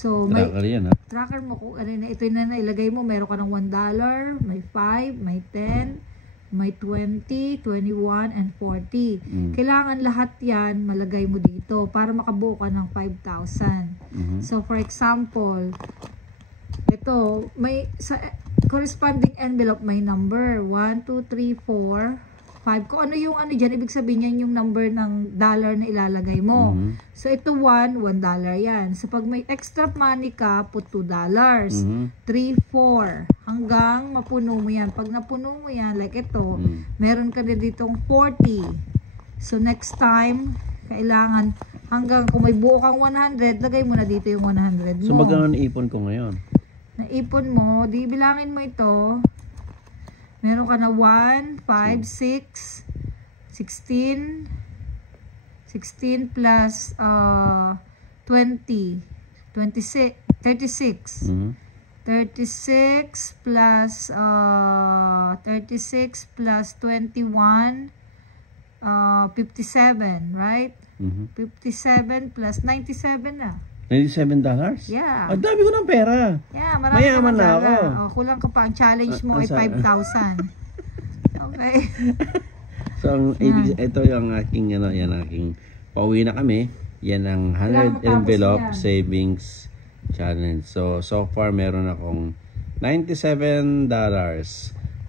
So, Tracker yan, ha? tracker mo kung ano na ito na nailagay mo. Meron ka ng $1, may 5, may 10, may 20, 21, and 40. Kailangan lahat yan malagay mo dito para makabuo ka ng 5,000. So, for example, ito, may sa corresponding envelope may number 1, 2, 3, 4, 5. Kung ano yung ano dyan, ibig sabihin yan yung number ng dollar na ilalagay mo. So, ito $1 yan. So, pag may extra money ka, put $2. 3, 4. Hanggang mapuno mo yan. Pag napuno mo yan, like ito, meron ka na ditong 40. So, next time, kailangan, hanggang kung may buo kang 100, lagay mo na dito yung 100 mo. So, magkano naipon ko ngayon? Naipon mo, di bilangin mo ito. Meron ka na 1, 5, 6, 16 plus 20, 26, 36. 36 plus 21, 57, right? 57 plus 97 na. $97? Yeah. Ang dami ko ng pera. Yeah, marami Mayaman na ako. Kulang ka pa. Ang challenge mo ay 5,000. Okay. So, ito yung aking, yan aking, pauwi na kami. Yan ang 100 envelope savings challenge. So far, meron akong $97.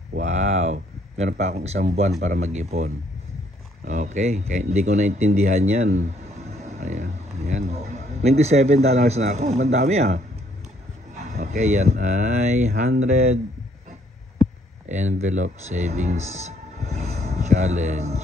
Wow. Meron pa akong isang buwan para mag-ipon. Okay. Kaya hindi ko naintindihan yan. Ayan. Ayan. $97 na ako. Mandami ah. Okay, yan ay 100 envelope savings challenge.